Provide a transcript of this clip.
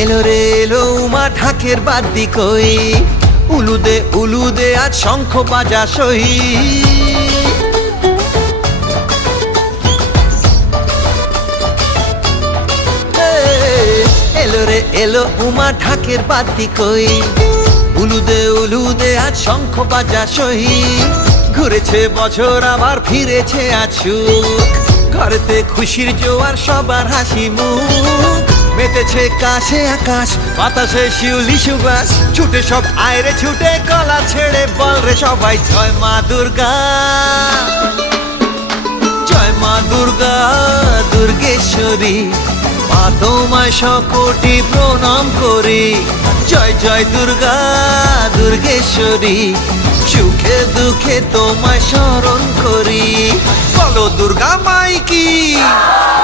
এলো রে এলো উমা ঢাকের বাদ্যি কই, উলুদে আজ শঙ্খ বাজা সই। এলো রে এলো উমা ঢাকের বাদ্যি কই, উলুদে আজ শঙ্খ বাজা সই। ঘুরেছে বছর আবার ফিরেছে আজ সুখ, ঘরেতে খুশির জোয়ার সবার হাসি মুখ। মেতেছে কাশে আকাশ, বাতাসে শিউলি সুবাস, ছুটে সব আয়রে ছুটে গলা ছেড়ে বল রে সবাই জয় মা দুর্গা, জয় মা দুর্গা দুর্গেশ্বরী। মা তোমায় শকোটি প্রণাম করি, জয় জয় দুর্গা দুর্গেশ্বরী। সুখে দুঃখে তোমায় স্মরণ করি, বলো দুর্গা মাই কি।